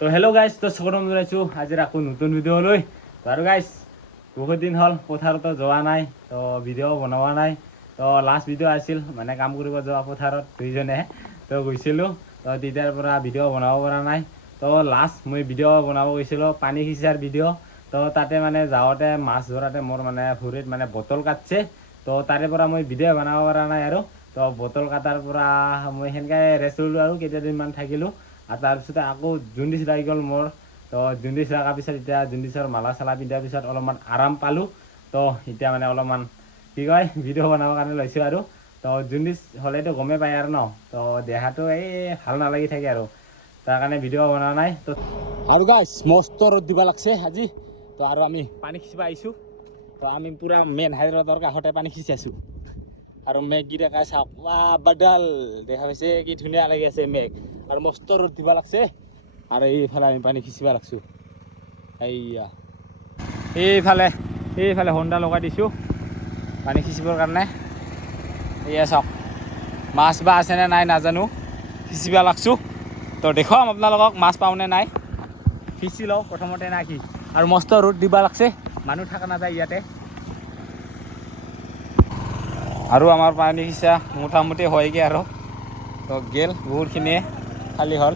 তো hello' guys, তো স্বাগতম জনাইছোঁ আজিৰ আকৌ নতুন ভিডিঅ'লৈ। তো আৰু গাইজ বহুত দিন হ'ল পথাৰতো যোৱা নাই, তো ভিডিঅ' বনোৱা নাই। তো লাষ্ট ভিডিঅ' আছিল মানে কাম কৰিব যোৱা পথাৰত দুইজনে তো গৈছিলোঁ। তো তেতিয়াৰ পৰা ভিডিঅ' বনাব পৰা নাই। তো লাষ্ট মই ভিডিঅ' বনাব গৈছিলোঁ পানী সিঁচাৰ ভিডিঅ'। তো তাতে মানে যাওঁতে মাছ ধৰাতে মোৰ মানে ভৰিত মানে বটল কাটছে। তো তাৰে পৰা মই ভিডিঅ' বনাব পৰা নাই আৰু। তো বটল কাটাৰ পৰা মই সেনেকৈ ৰেষ্ট ল'লোঁ আৰু কেইদিনমান থাকিলোঁ। আৰু তাৰপিছতে আকৌ জণ্ডিছ লাগি গ'ল মোৰ। তো জণ্ডিছ লগাৰ পিছত এতিয়া জণ্ডিছৰ মালা চালা পিন্ধাৰ পিছত অলপমান আৰাম পালোঁ। তো এতিয়া মানে অলপমান কি কয় ভিডিঅ' বনাবৰ কাৰণে লৈছোঁ আৰু। তো জণ্ডিছ হ'লেতো গমেই পায় আৰু ন। তো দেহাটো এই ভাল নালাগি থাকে আৰু তাৰ কাৰণে ভিডিঅ' বনোৱা নাই। তো আৰু গাইছ মস্ত ৰ'দ দিব লাগছে আজি। তো আৰু আমি পানী সিঁচিব আহিছোঁ। তো আমি পূৰা মেইন হাইৰোডৰ কাষতে পানী সিঁচি আছোঁ। আৰু মেঘকেইটা কাই চাওক, বাদল দেখা পাইছে কি ধুনীয়া লাগি আছে মেঘ। আৰু মস্ত ৰ'দ দিব লাগছে। আৰু এইফালে আমি পানী সিঁচিব লাগছোঁ। এইফালে হোণ্ডা লগাই দিছোঁ পানী সিঁচিবৰ কাৰণে। এয়া চাওক, মাছ বা আছেনে নাই নাজানো, সিঁচিব লাগছোঁ। তো দেখুৱাম আপোনালোকক মাছ পাওঁনে নাই। সিঁচি লওঁ প্ৰথমতে না কি। আৰু মস্ত ৰ'দ দিব লাগছে, মানুহ থকা নাযায় ইয়াতে। আৰু আমাৰ পানী সিঁচা মোটামুটি হয়গৈ আৰু। তো গেল বহুতখিনিয়ে খালী হ'ল।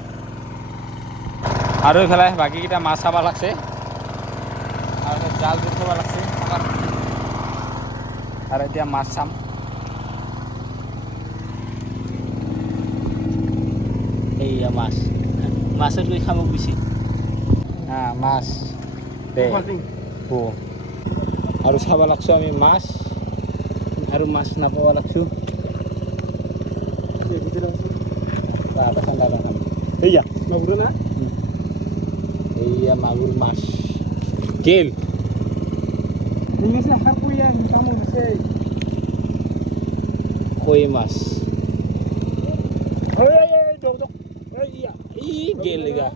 আৰু এইফালে বাকীকেইটা মাছ চাব লাগছে আৰু জাল জোৰ থ'ব লাগছে। আৰু এতিয়া মাছ চাম। এইয়া মাছ, মাছত গৈ খাব গৈছে। মাছ দে আৰু চাব লাগছোঁ আমি মাছ, আৰু মাছ নাপাব লাগছোঁ। এইয়া মাগুৰ না, এইয়া মাগুৰ মাছ গেল। কই মাছ গেল গা।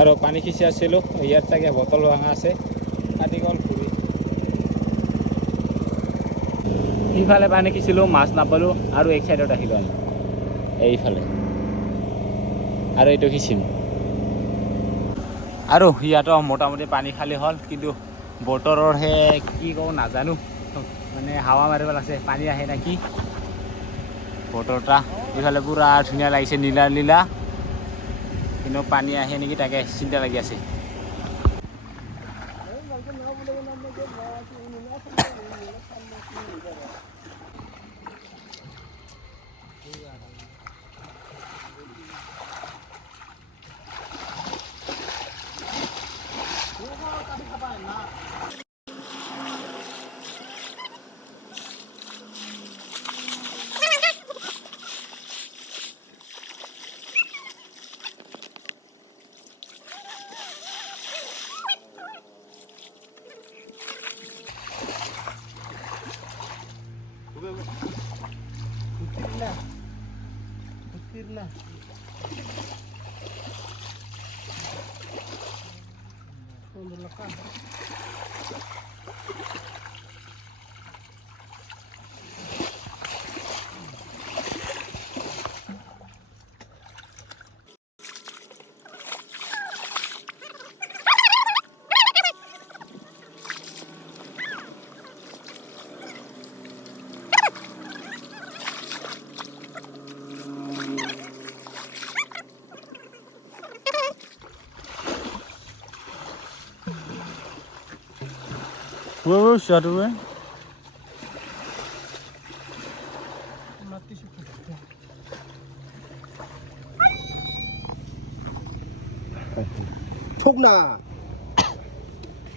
আৰু পানী সিঁচি আছিলোঁ, ইয়াত চাগে বটল ভাঙা আছে, কাটি গ'ল ঘূৰি। সিফালে পানী সিঁচিলোঁ, মাছ নাপালোঁ। আৰু এক চাইডত আহিলোঁ আমি এইফালে, আৰু এইটো সিঁচিম। আৰু ইয়াতো মোটামুটি পানী খালী হ'ল, কিন্তু বতৰৰহে কি কওঁ নাজানো। মানে হাৱা মাৰিব লাগছে, পানী আহে নেকি বতৰটা। এইফালে পূৰা ধুনীয়া লাগিছে নীলা নীলা, কিন্তু পানী আহে নেকি তাকে চিন্তা লাগি আছে। Whoa, shut away. Thúc na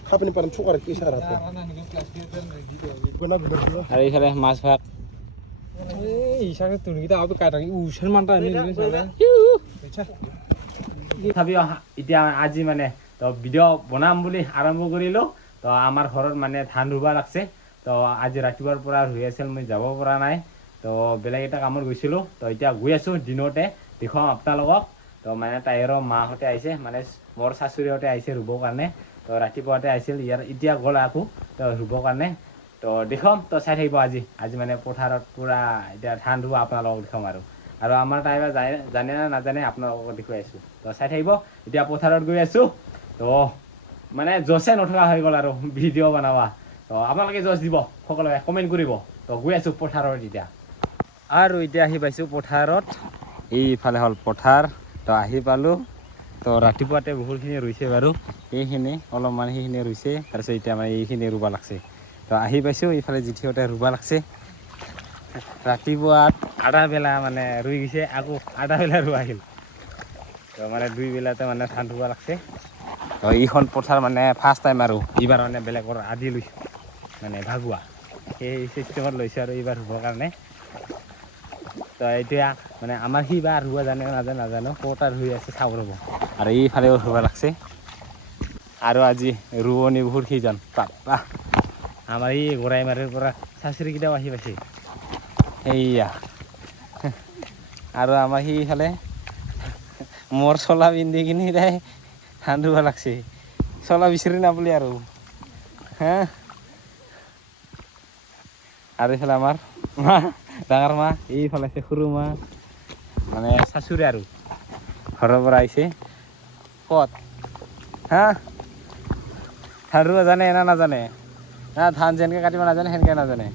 খাপনি পারেন ছোকার কি সারা তো আৰু এইফালে মাছ ভাত। এতিয়া আজি মানে তো ভিডিঅ' বনাম বুলি আৰম্ভ কৰিলোঁ। তো আমাৰ ঘৰত মানে ধান ৰুব লাগছে। তো আজি ৰাতিপুৱাৰ পৰা ৰুই আছিল, মই যাব পৰা নাই। তো বেলেগ এটা কামত গৈছিলোঁ তো এতিয়া গৈ আছোঁ দিনতে দেখুৱাম আপোনালোকক তো মানে তাইৰো মাহঁতে আহিছে মানে মোৰ চাচুৰিহঁতে আহিছে ৰুবৰ কাৰণে তো ৰাতিপুৱাতে আহিছিল ইয়াৰ এতিয়া গ'ল আকৌ তো ৰুবৰ কাৰণে তো দেখুৱাম তো চাই থাকিব আজি মানে পথাৰত পূৰা এতিয়া ধান ৰুব আপোনালোকক দেখুৱাম আৰু আমাৰ তাইবা জানে না নাজানে আপোনালোকক দেখুৱাই আছোঁ তো চাই থাকিব এতিয়া পথাৰত গৈ আছোঁ তো মানে জছে নথকা হৈ গ'ল আৰু ভিডিঅ' বনাবা তো আপোনালোকে জছ দিব সকলোৱে কমেণ্ট কৰিব তো গৈ আছোঁ পথাৰত এতিয়া আৰু এতিয়া আহি পাইছোঁ পথাৰত এইফালে হ'ল পথাৰ তো আহি পালোঁ তো ৰাতিপুৱাতে বহুতখিনি ৰুইছে বাৰু এইখিনি অলপমান সেইখিনি ৰুইছে তাৰপিছত এতিয়া মানে এইখিনি ৰুব লাগছে তো আহি পাইছোঁ এইফালে জিঠিহঁতে ৰুব লাগছে ৰাতিপুৱা আধা বেলা মানে ৰুই গৈছে আকৌ আধা বেলা ৰুৱা আহিল তো মানে 2 বেলাতে মানে ধান ৰুব লাগছে তো এইখন পথাৰ মানে ফাৰ্ষ্ট টাইম আৰু এইবাৰ মানে বেলেগৰ আদি লৈছোঁ মানে ভাগুৱা সেই চিষ্টেমত লৈছোঁ আৰু এইবাৰ ৰুবৰ কাৰণে তো এতিয়া মানে আমাৰ সিবা ৰুৱা জানে নাজানো ক'ত ৰুই আছে চাব ৰ'ব আৰু এইফালেও ৰুব লাগছে আৰু আজি ৰুৱনি বহুত কেইজন পাপা আমাৰ এই গৰাইমাৰীৰ পৰা চাচৰিকেইটাও আহি পাইছে সেইয়া আৰু আমাৰ সেইফালে মোৰ চলা পিন্ধি কিনি তাই ধান ৰুব লাগছে চলা বিচাৰি নাপালি আৰু হা আৰু এইফালে আমাৰ মা ডাঙৰ মা এইফালে আছে সৰু মা মানে চাচুৰে আৰু ঘৰৰ পৰা আহিছে ক'ত হা ধান ৰুব জানে না নাজানে না ধান যেনেকৈ কাটিব নাজানে সেনেকৈ নাজানে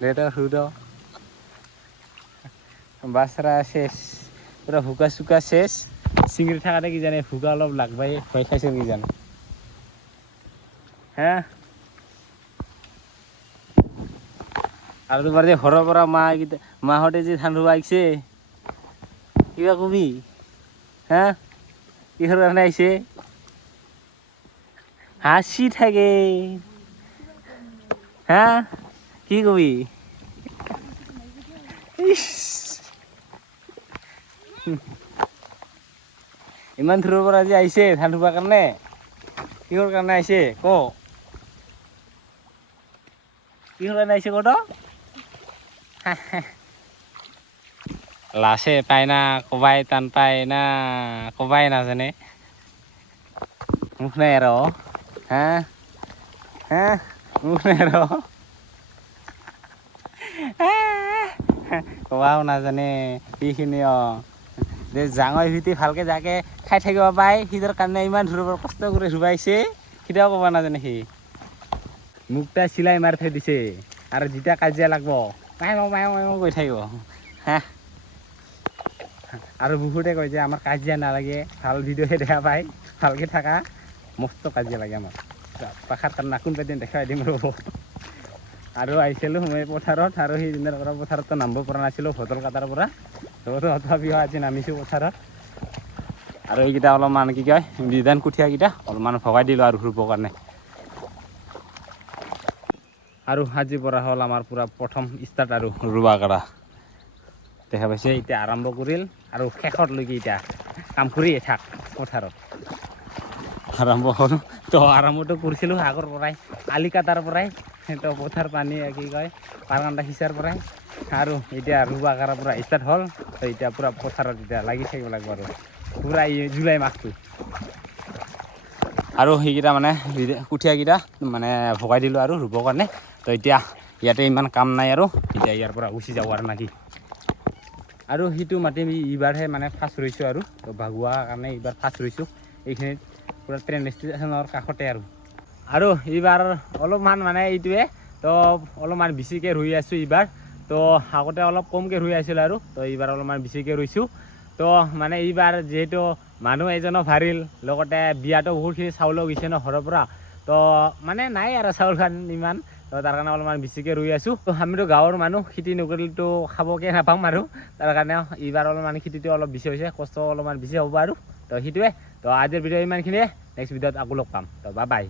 দেউতা সুদ বাচৰা শেষ পুৰা ভোকা চোকা শেষ চিঙৰি থাকাতে কিজানি ভোকা অলপ লাগবাই ভয় খাইছিল কিজানি হা আৰু তোমাৰ যে ঘৰৰ পৰা মাহঁতে যে ধান ৰুব আহিছে কিবা কবি হা কিহৰ কাৰণে আহিছে হাসি থাকে হা কি কবি ইমান দূৰৰ পৰা আজি আহিছে ধান ৰুবৰ কাৰণে কিহৰ কাৰণে আহিছে কিহৰ কাৰণে আহিছে কত লাচে পায় না কবাই টান পায় না কবাই নাজানে মুখ নাই আৰু হা হা মুখ নাই আৰু কবাও নাজানে এইখিনি যে জাঙৰ ভিতৰি ভালকৈ যাকে খাই থাকিব পায় সিটোৰ কাৰণে ইমান দূৰৰ পৰা কষ্ট কৰি ৰুবাইছে সিটাও ক'ব নাজানে সি মুখটা চিলাই মাৰি থৈ দিছে আৰু যেতিয়া কাজিয়া লাগব মায় কৈ থাকিব হা আৰু বহুতে কয় যে আমাৰ কাজিয়া নালাগে ভাল ভিডিঅ'হে দেখা পায় ভালকৈ থাকা মস্ত কাজিয়া লাগে আমাৰ পাখাৰ কাৰণে নাকুন পেদিন দেখাই দিম ৰ'ব আৰু আহিছিলোঁ মই পথাৰত আৰু সেইদিনাৰ পৰা পথাৰততো নামিব পৰা নাছিলোঁ ভটল কাটাৰ পৰা তথাপিও আজি নামিছোঁ পথাৰত আৰু এইকেইটা অলপমান কি কয় বিধান কঠীয়াকেইটা অলপমান ভগাই দিলোঁ আৰু ৰুবৰ কাৰণে আৰু আজিৰ পৰা হ'ল আমাৰ পূৰা প্ৰথম ষ্টাৰ্ট আৰু ৰুবা কৰা দেখা পাইছে এতিয়া আৰম্ভ কৰিল আৰু শেষতলৈকে এতিয়া কাম কৰিয়ে থাক পথাৰত আৰম্ভ হ'ল তো আৰম্ভটো কৰিছিলোঁ আগৰ পৰাই আলি কাটাৰ পৰাই তো পথাৰ পানী কি কয় পাৰকাণ্ডা সিঁচাৰ পৰাই আৰু এতিয়া ৰুবা কৰাৰ পৰা ষ্টাৰ্ট হ'ল তো এতিয়া পূৰা পথাৰত এতিয়া লাগি থাকিব লাগিব আৰু পূৰা জুলাই মাহটো আৰু সেইকেইটা মানে কঠীয়াকেইটা মানে ভগাই দিলোঁ আৰু ৰুবৰ কাৰণে তো এতিয়া ইয়াতে ইমান কাম নাই আৰু এতিয়া ইয়াৰ পৰা গুচি যাওঁ আৰু নাকি আৰু সেইটো মাটি এইবাৰহে মানে ফাৰ্ষ্ট ৰুইছোঁ আৰু তো ভাগুৱাৰ কাৰণে এইবাৰ ফাৰ্ষ্ট ৰুইছোঁ এইখিনিত পূৰা ট্ৰেইন ষ্টেচনৰ কাষতে আৰু এইবাৰ অলপমান মানে এইটোৱে তো অলপমান বেছিকৈ ৰুই আছোঁ এইবাৰ তো আগতে অলপ কমকৈ ৰুই আছিলোঁ আৰু তো এইবাৰ অলপমান বেছিকৈ ৰুইছোঁ তো মানে এইবাৰ যিহেতু মানুহ এজনো ভাৰিল লগতে বিয়াতো বহুতখিনি চাউলো গৈছে ন ঘৰৰ পৰা তো মানে নাই আৰু চাউল খান ইমান তো তাৰ কাৰণে অলপমান বেছিকৈ ৰুই আছোঁ তো আমিতো গাঁৱৰ মানুহ খেতি নকৰিলেতো খাবকৈ নাপাম আৰু তাৰ কাৰণে এইবাৰ অলপমান খেতিটো অলপ বেছি হৈছে কষ্ট অলপমান বেছি হ'ব আৰু তো সেইটোৱে তো আজিৰ ভিডিঅ' ইমানখিনিয়ে নেক্সট ভিডিঅ'ত আকৌ লগ পাম তো বাই